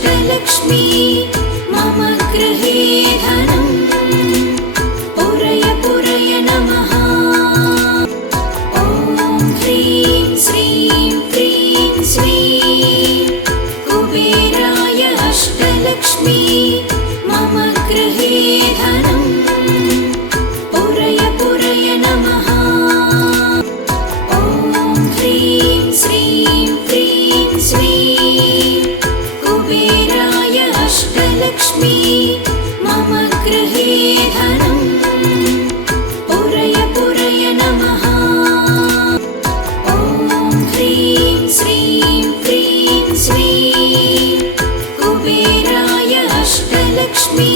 अष्टलक्ष्मी मम गृहे धनम् पुरय पुरय नमः। ॐ ह्रीं श्रीं क्रीं श्रीं कुबेराय अष्टलक्ष्मी मम गृहे धनम् पुरय पुरय नमः। ॐ ह्रीं श्रीं क्रीं श्रीं कुबेराय अष्टलक्ष्मी मम गृहे धनम् पुरय पुरय नमः। ॐ ह्रीं श्रीं क्रीं श्रीं कुबेराय अष्टलक्ष्मी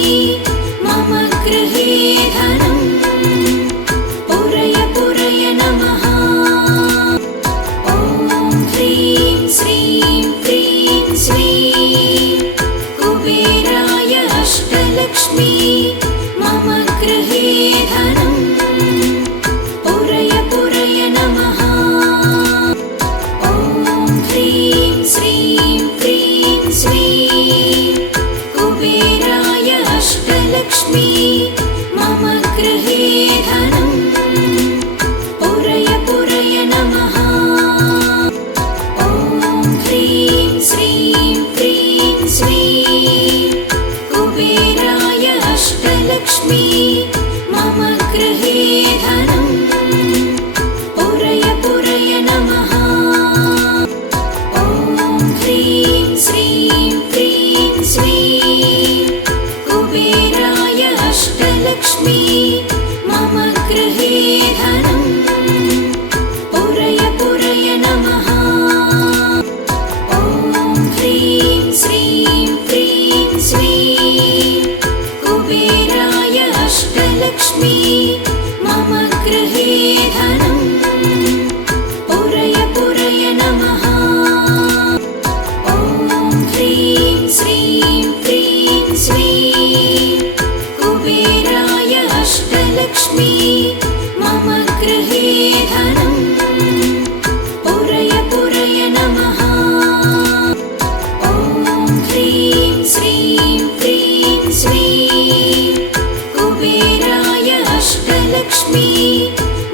मम गृहे धनम् पुरय पुरय नमः। ॐ ह्रीं श्रीं क्रीं श्रीं कुबेराय अष्टलक्ष्मी मम गृहे धनम् पुरय पुरय नमः। ॐ ह्रीं श्रीं क्रीं श्रीं कुबेराय अष्टलक्ष्मी मम गृहे धनम् पुरय पुरय नमः। ॐ ह्रीं श्रीं क्रीं श्रीं कुबेराय अष्टलक्ष्मी मम गृहे धनम् पुरय पुरय नमः। ॐ ह्रीं श्रीं क्रीं श्रीं कुबेराय अष्टलक्ष्मी मम गृहे धनम् पुरय पुरय नमः। ॐ ह्रीं श्रीं क्रीं श्रीं कुबेराय अष्टलक्ष्मी मम गृहे धनम् पुरय पुरय नमः। ॐ ह्रीं श्रीं क्रीं श्रीं कुबेराय अष्टलक्ष्मी मम गृहे धनम् पुरय पुरय नमः। ॐ ह्रीं श्रीं क्रीं श्रीं कुबेराय अष्टलक्ष्मी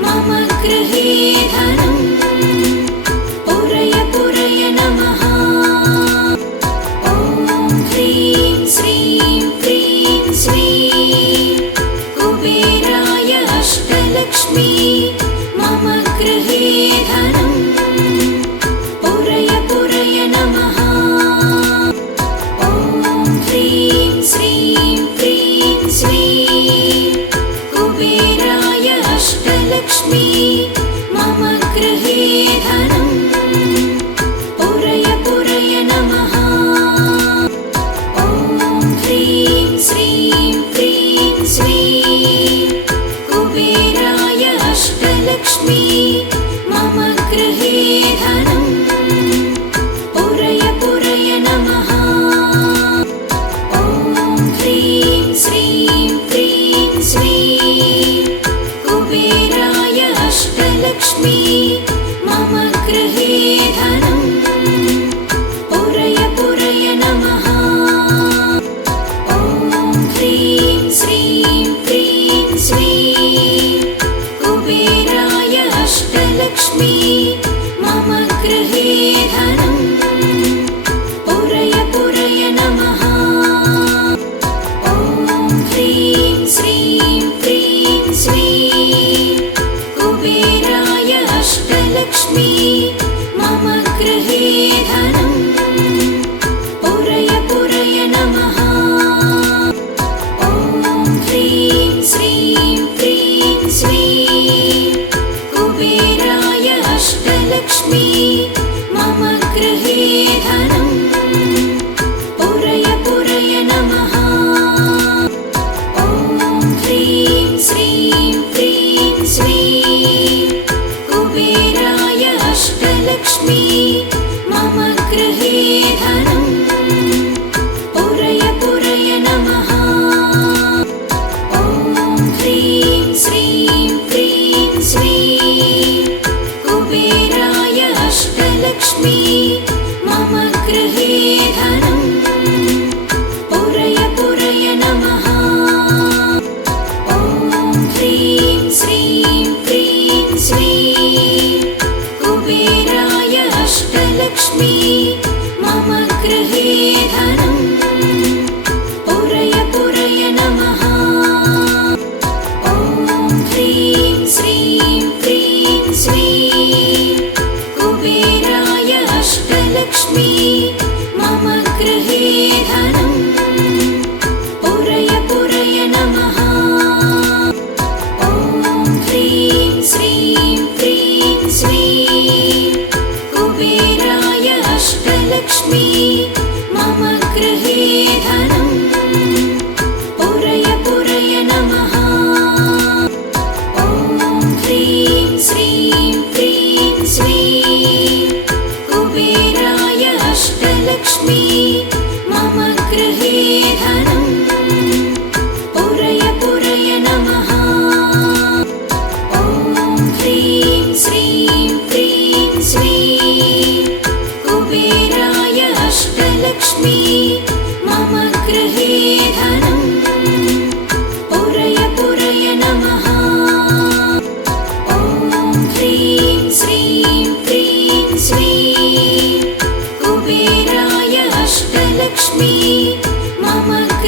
मम गृहे धनम् पुरय पुरय नमः। ॐ ह्रीं श्रीं क्रीं श्रीं कुबेराय अष्टलक्ष्मी मम गृहे धनम् पुरय पुरय नमः। ॐ ह्रीं श्रीं क्रीं श्रीं कुबेराय अष्टलक्ष्मी मम गृहे धनम् पुरय पुरय नमः। ॐ ह्रीं श्रीं क्रीं श्रीं कुबेराय अष्टलक्ष्मी मम गृहे धनम् पुरय पुरय नमः। ॐ ह्रीं श्रीं क्रीं श्रीं कुबेराय अष्टलक्ष्मी मम गृहे धनम् पुरय पुरय नमः। ॐ ह्रीं श्रीं क्रीं श्रीं कुबेराय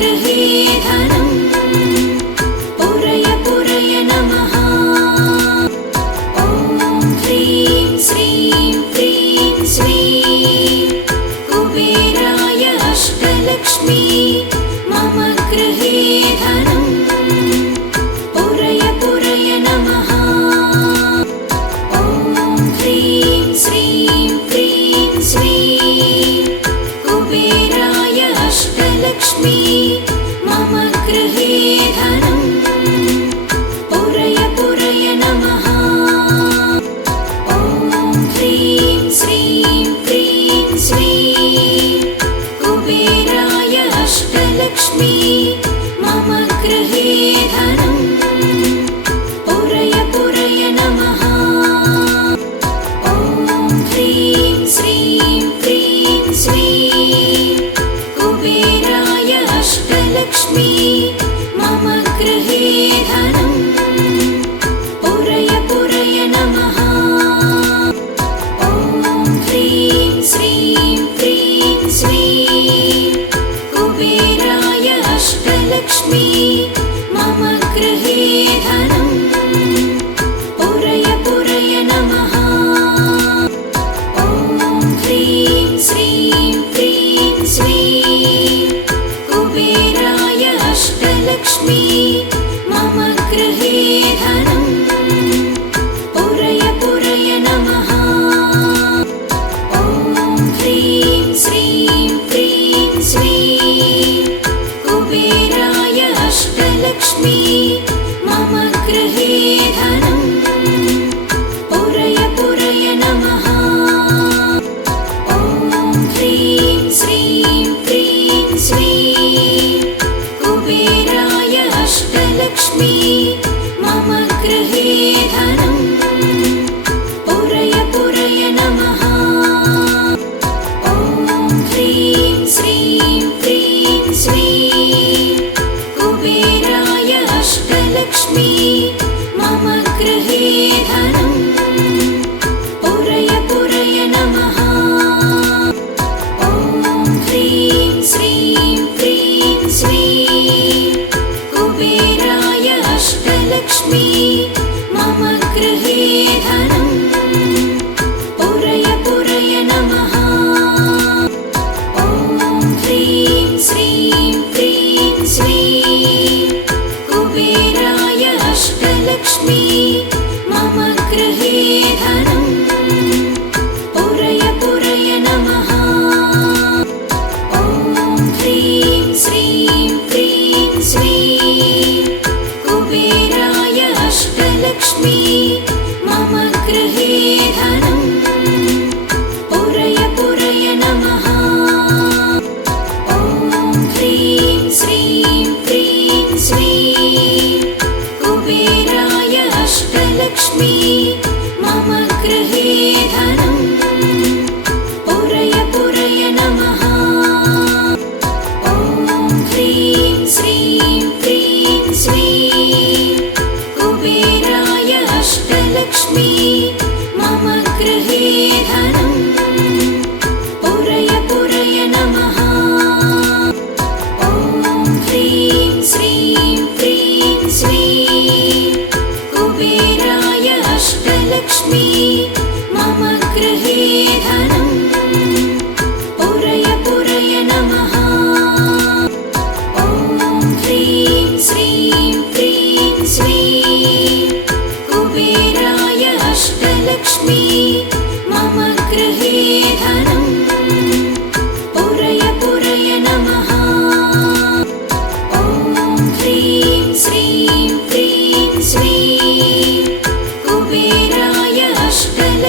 गृहे धनं पुरय पुरय नमः। ॐ ह्रीं श्रीं क्रीं श्रीं कुबेराय अष्टलक्ष्मी मम गृहे धनं पुरय पुरय नमः। ॐ ह्रीं श्रीं क्रीं श्रीं कुबेराय अष्टलक्ष्मी मम गृहे धनं पुरय पुरय नमः। ॐ ह्रीं श्रीं क्रीं श्रीं कुबेराय अष्टलक्ष्मी मम गृहे धनं पुरय पुरय नमः। ॐ ह्रीं श्रीं क्रीं श्रीं कुबेराय अष्टलक्ष्मी मम गृहे धनं पुरय पुरय नमः। ॐ ह्रीं श्रीं क्रीं श्रीं कुबेराय अष्टलक्ष्मी मम गृहे धनं पुरय पुरय नमः। ॐ ह्रीं श्रीं क्रीं श्रीं कुबेराय अष्टलक्ष्मी मम गृहे धनं पुरय पुरय नमः। ॐ ह्रीं श्रीं क्रीं श्रीं कुबेराय अष्टलक्ष्मी मम गृहे धनं पुरय पुरय नमः। ॐ ह्रीं श्रीं क्रीं श्रीं कुबेराय अष्टलक्ष्मी मम गृहे धनं पुरय पुरय नमः। ॐ ह्रीं श्रीं क्रीं श्रीं कुबेराय अष्टलक्ष्मी मम गृहे धनं पुरय पुरय नमः। ॐ ह्रीं श्रीं क्रीं श्रीं कुबेराय अष्टलक्ष्मी मम गृहे धनं पुरय पुरय नमः। ॐ ह्रीं श्रीं क्रीं श्रीं कुबेराय अष्टलक्ष्मी मम गृहे धनं पुरय पुरय नमः। ॐ ह्रीं श्रीं क्रीं श्रीं कुबेराय अष्टलक्ष्मी मम गृहे धनं पुरय पुरय नमः। ॐ ह्रीं श्रीं क्रीं श्रीं कुबेराय अष्टलक्ष्मी मम गृहे धनं पुरय पुरय नमः। ॐ ह्रीं श्रीं क्रीं श्रीं कुबेराय अष्टलक्ष्मी मम गृहे धनं पुरय पुरय नमः। ॐ ह्रीं श्रीं क्रीं श्रीं कुबेराय अष्टलक्ष्मी मम गृहे धनं पुरय पुरय नमः। ॐ ह्रीं श्रीं क्रीं श्रीं कुबेराय अष्टलक्ष्मी मम गृहे धनं पुरय पुरय नमः। ॐ ह्रीं श्रीं क्रीं श्रीं कुबेराय अष्टलक्ष्मी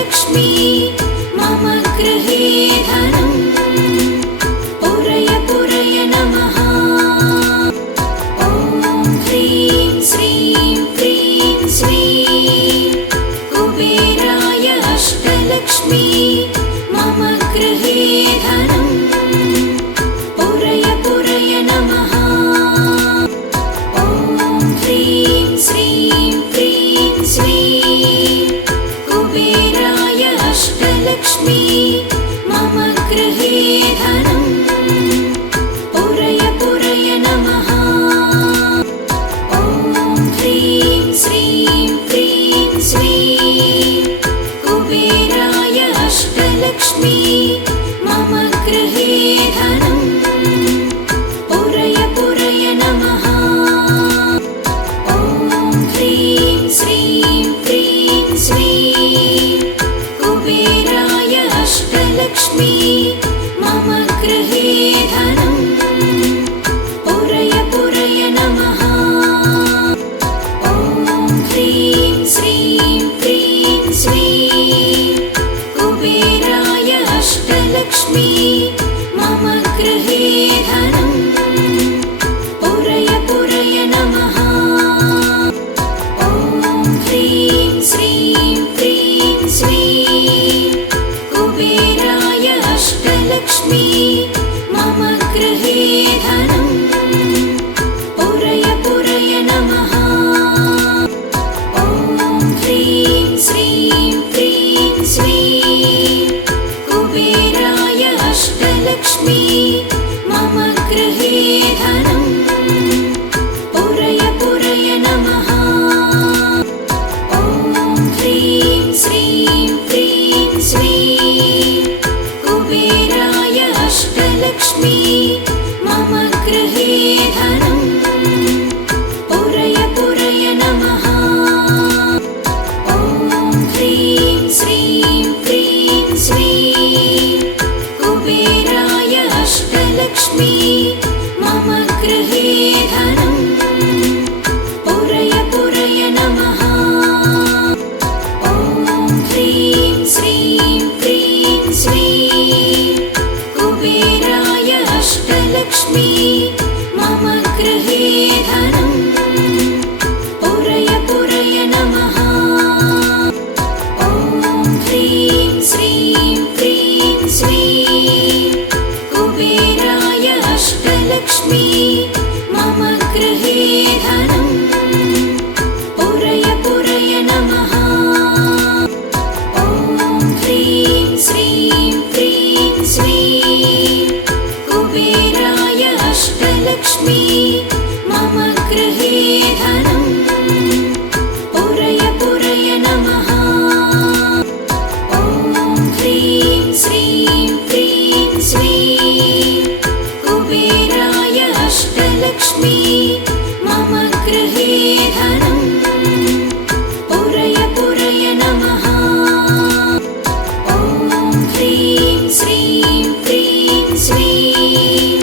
मम गृहे धनं पुरय पुरय नमः। ॐ ह्रीं श्रीं क्रीं श्रीं कुबेराय अष्टलक्ष्मी मम गृहे धनं पुरय पुरय नमः। ॐ ह्रीं श्रीं क्रीं श्रीं कुबेराय अष्टलक्ष्मी मम गृहे धनं पुरय पुरय नमः। ॐ ह्रीं श्रीं क्रीं श्रीं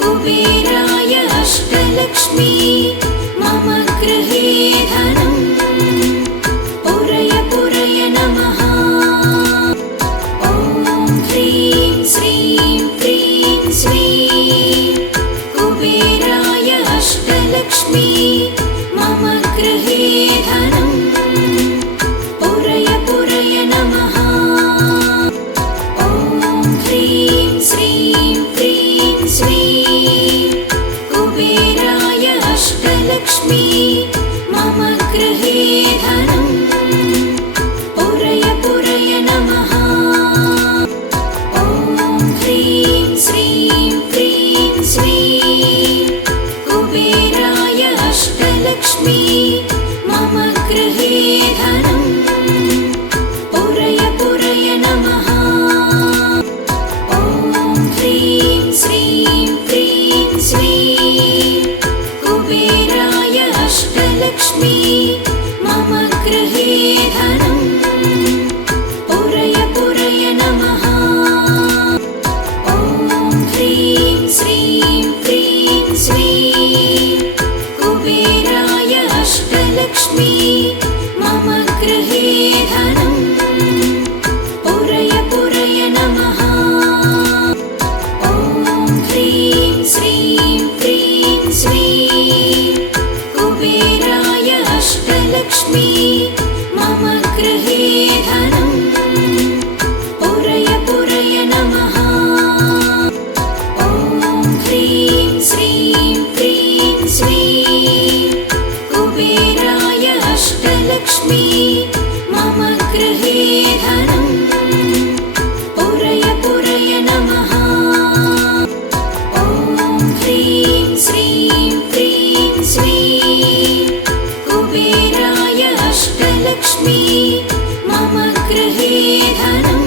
कुबेराय अष्टलक्ष्मी मम गृहे धनं पुरय पुरय नमः। ॐ ह्रीं श्रीं क्रीं श्रीं कुबेराय अष्टलक्ष्मी मम गृहे धनं पुरय पुरय नमः। ॐ ह्रीं श्रीं क्रीं श्रीं कुबेराय अष्टलक्ष्मी मम गृहे धनं पुरय पुरय नमः। ॐ ह्रीं श्रीं क्रीं श्रीं कुबेराय अष्टलक्ष्मी मम गृहे धनं पुरय पुरय नमः। ॐ ह्रीं श्रीं क्रीं श्रीं कुबेराय अष्टलक्ष्मी मम गृहे धनं पुरय पुरय नमः। ॐ ह्रीं श्रीं क्रीं श्रीं कुबेराय अष्टलक्ष्मी मम गृहे धनं पुरय पुरय नमः। ॐ ह्रीं श्रीं क्रीं श्रीं कुबेराय अष्टलक्ष्मी मम गृहे धनं पुरय पुरय नमः। ॐ ह्रीं श्रीं क्रीं श्रीं कुबेराय अष्टलक्ष्मी मम गृहे धनं पुरय पुरय नमः। ॐ ह्रीं श्रीं क्रीं श्रीं कुबेराय अष्टलक्ष्मी मम गृहे धनं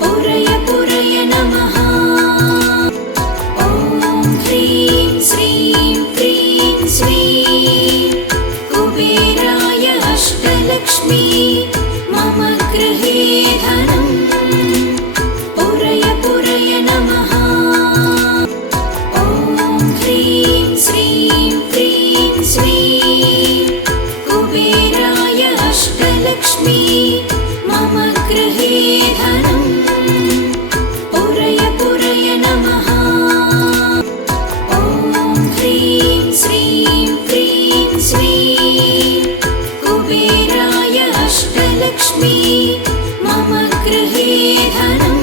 पुरय पुरय नमः। ॐ ह्रीं श्रीं क्रीं श्रीं कुबेराय अष्टलक्ष्मी मम गृहे धनं पुरय पुरय नमः। ॐ ह्रीं श्रीं क्रीं श्रीं कुबेराय अष्टलक्ष्मी मम गृहे धनं पुरय पुरय नमः। ॐ ह्रीं श्रीं क्रीं श्रीं कुबेराय अष्टलक्ष्मी मम गृहे धनं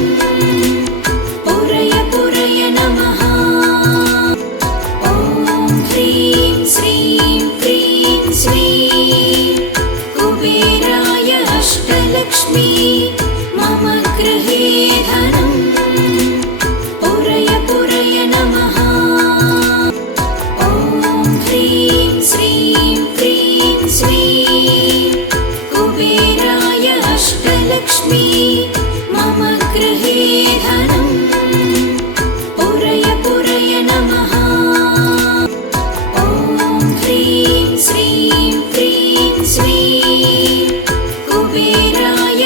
पुरय पुरय नमः। ॐ ह्रीं श्रीं क्रीं श्रीं कुबेराय अष्टलक्ष्मी मम गृहे धनं पुरय पुरय नमः। ॐ ह्रीं श्रीं क्रीं श्रीं कुबेराय अष्टलक्ष्मी मम गृहे धनं पुरय पुरय नमः। ॐ ह्रीं श्रीं क्रीं श्रीं कुबेराय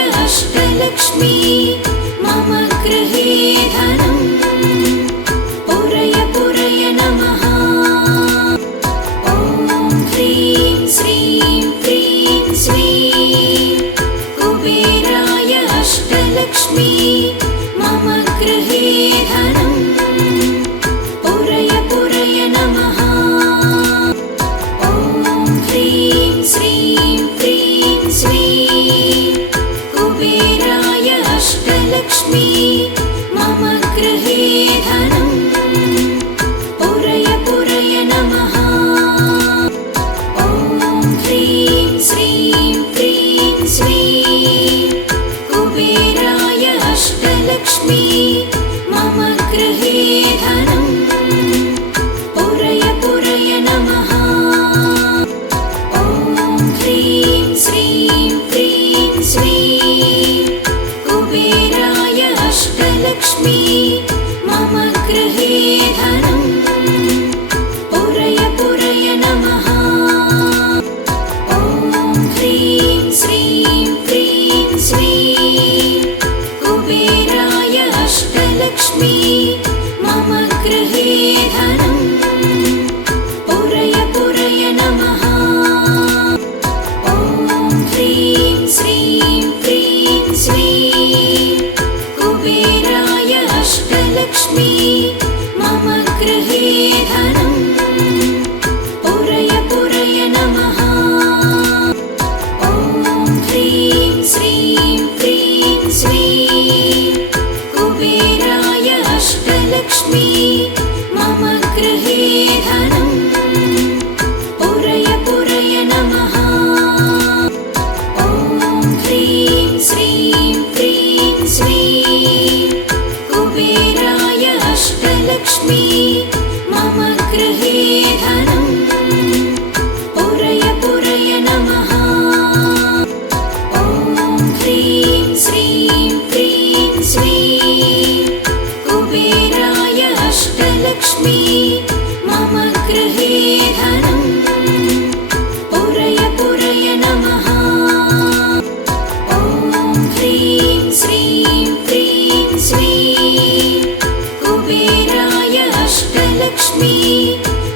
अष्टलक्ष्मी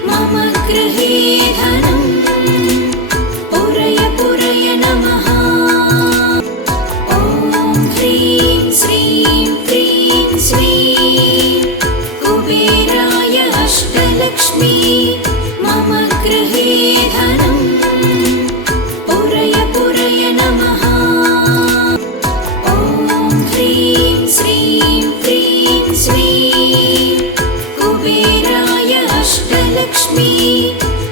मम गृहे धनम् पुरय पुरय नमः। ॐ ह्रीं श्रीं क्रीं श्रीं कुबेराय अष्टलक्ष्मी मम गृहे धनम् पुरय पुरय नमः। ॐ ह्रीं श्रीं क्रीं श्रीं कुबेराय अष्टलक्ष्मी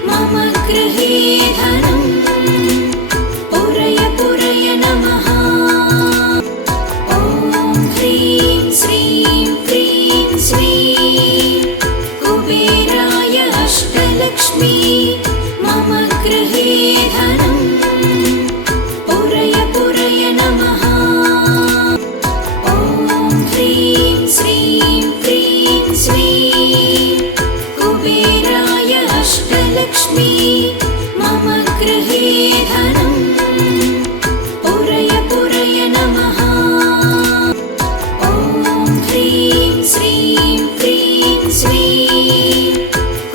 मम गृहे धनम् पुरय पुरय नमः। ॐ ह्रीं श्रीं क्रीं श्रीं कुबेराय अष्टलक्ष्मी मम गृहे धनम् पुरय पुरय नमः। ॐ ह्रीं श्रीं क्रीं श्रीं कुबेराय अष्टलक्ष्मी मम गृहे धनम् पुरय पुरय नमः। ॐ ह्रीं श्रीं क्रीं श्रीं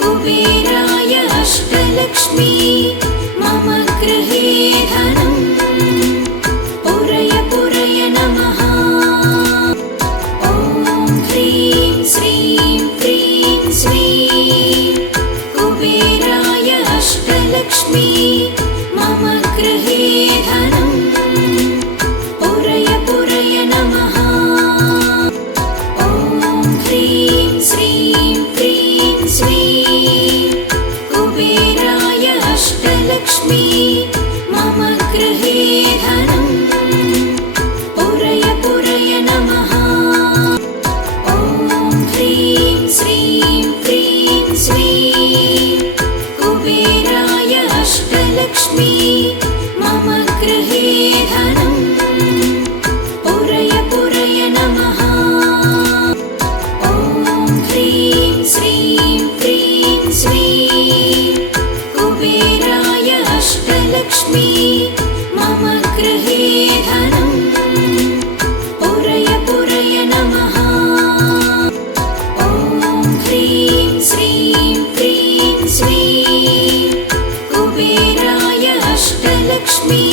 कुबेराय अष्टलक्ष्मी मम गृहे धनम् पुरय पुरय नमः। ॐ ह्रीं श्रीं क्रीं श्रीं कुबेराय अष्टलक्ष्मी मम गृहे धनम् पुरय पुरय नमः। ॐ ह्रीं श्रीं क्रीं श्रीं कुबेराय अष्टलक्ष्मी मम गृहे धनम् पुरय पुरय नमः। ॐ ह्रीं श्रीं क्रीं श्रीं कुबेराय अष्टलक्ष्मी मम गृहे धनम् पुरय पुरय नमः। ॐ ह्रीं श्रीं क्रीं श्रीं कुबेराय अष्टलक्ष्मी मम गृहे धनम् पुरय पुरय नमः। ॐ ह्रीं श्रीं क्रीं श्रीं कुबेराय अष्टलक्ष्मी